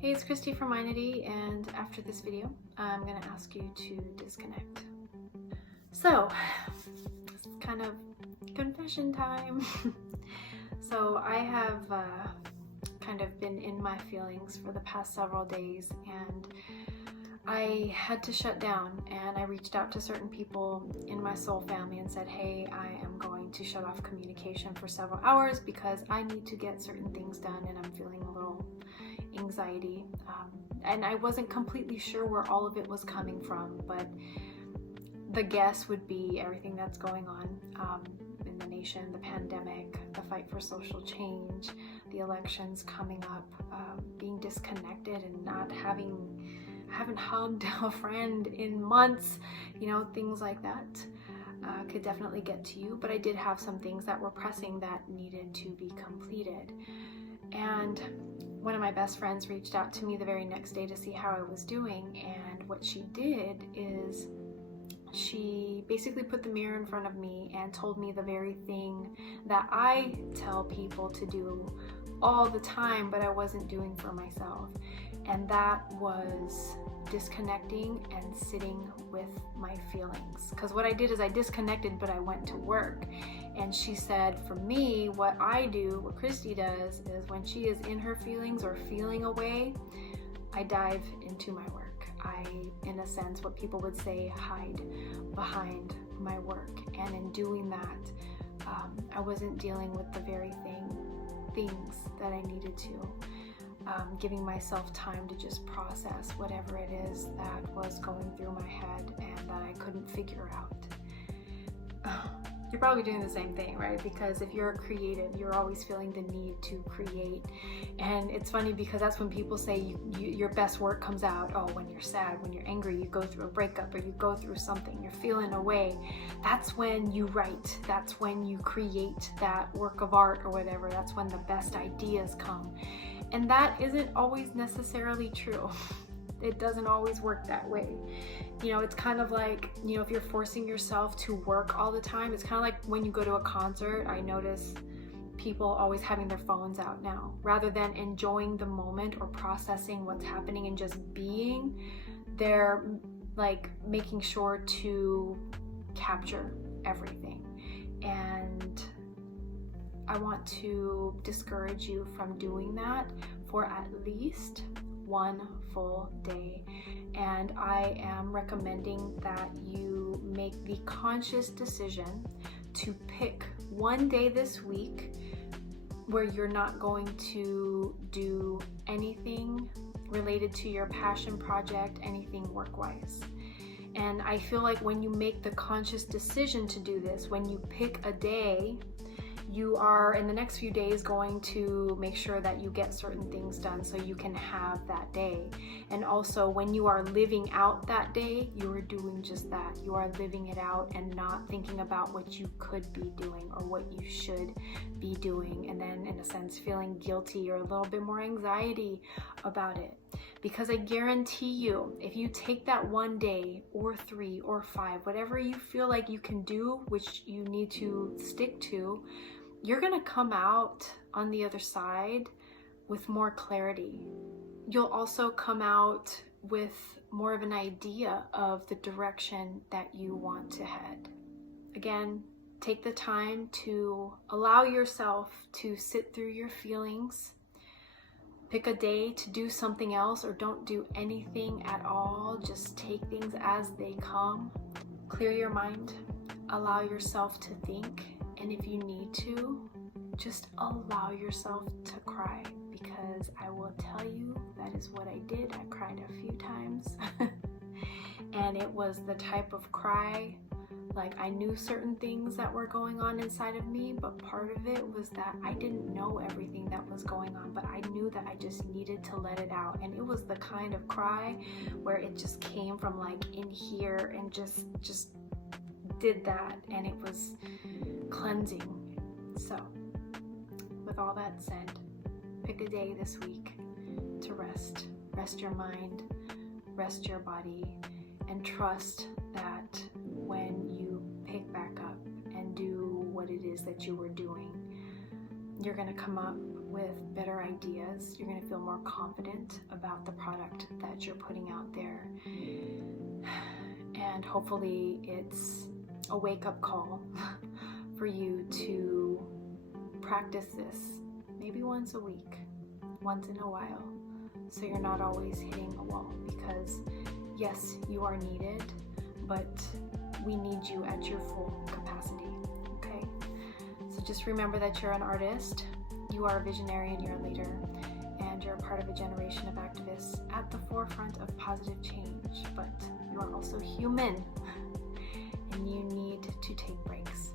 Hey, it's Christy from Minity, and after this video, I'm going to ask you to disconnect. So, it's kind of confession time. So I have kind of been in my feelings for the past several days, and I had to shut down, and I reached out to certain people in my soul family and said, hey, I am going to shut off communication for several hours because I need to get certain things done, and I'm feeling a little anxiety. And I wasn't completely sure where all of it was coming from, but the guess would be everything that's going on in the nation, the pandemic, the fight for social change, the elections coming up, being disconnected and not haven't hugged a friend in months, things like that could definitely get to you. But I did have some things that were pressing that needed to be completed. And one of my best friends reached out to me the very next day to see how I was doing, and what she did is she basically put the mirror in front of me and told me the very thing that I tell people to do all the time, but I wasn't doing for myself. And that was disconnecting and sitting with my feelings. Because what I did is I disconnected, but I went to work. And she said, for me, what I do, what Christy does, is when she is in her feelings or feeling away, I dive into my work. I, in a sense, what people would say, hide behind my work. And in doing that, I wasn't dealing with the very things that I needed to. Giving myself time to just process whatever it is that was going through my head and that I couldn't figure out. You're probably doing the same thing, right? Because if you're a creative, you're always feeling the need to create. And it's funny because that's when people say your best work comes out. Oh, when you're sad, when you're angry, you go through a breakup or you go through something, you're feeling away. That's when you write. That's when you create that work of art or whatever. That's when the best ideas come. And that isn't always necessarily true. It doesn't always work that way. It's kind of like, if you're forcing yourself to work all the time, it's kind of like when you go to a concert. I notice people always having their phones out now. Rather than enjoying the moment or processing what's happening and just being, they're like making sure to capture everything. And I want to discourage you from doing that for at least one full day. And I am recommending that you make the conscious decision to pick one day this week where you're not going to do anything related to your passion project, anything work-wise. And I feel like when you make the conscious decision to do this, when you pick a day, you are in the next few days going to make sure that you get certain things done so you can have that day. And also when you are living out that day, you are doing just that. You are living it out and not thinking about what you could be doing or what you should be doing. And then in a sense feeling guilty or a little bit more anxiety about it. Because I guarantee you, if you take that one day or 3 or 5, whatever you feel like you can do, which you need to stick to, you're gonna come out on the other side with more clarity. You'll also come out with more of an idea of the direction that you want to head. Again, take the time to allow yourself to sit through your feelings. Pick a day to do something else, or don't do anything at all. Just take things as they come. Clear your mind. Allow yourself to think. And if you need to, just allow yourself to cry, because I will tell you that is what I did. I cried a few times. And it was the type of cry, like I knew certain things that were going on inside of me, but part of it was that I didn't know everything that was going on, but I knew that I just needed to let it out. And it was the kind of cry where it just came from like in here and just did that, and it was cleansing. So with all that said, pick a day this week to rest your mind, rest your body, and trust that when you pick back up and do what it is that you were doing, You're going to come up with better ideas. You're going to feel more confident about the product that you're putting out there. And hopefully it's a wake-up call for you to practice this maybe once a week, once in a while, so you're not always hitting a wall. Because yes, you are needed, but we need you at your full capacity, okay? So just remember that you're an artist, you are a visionary, and you're a leader, and you're a part of a generation of activists at the forefront of positive change. But you are also human, and you need to take breaks.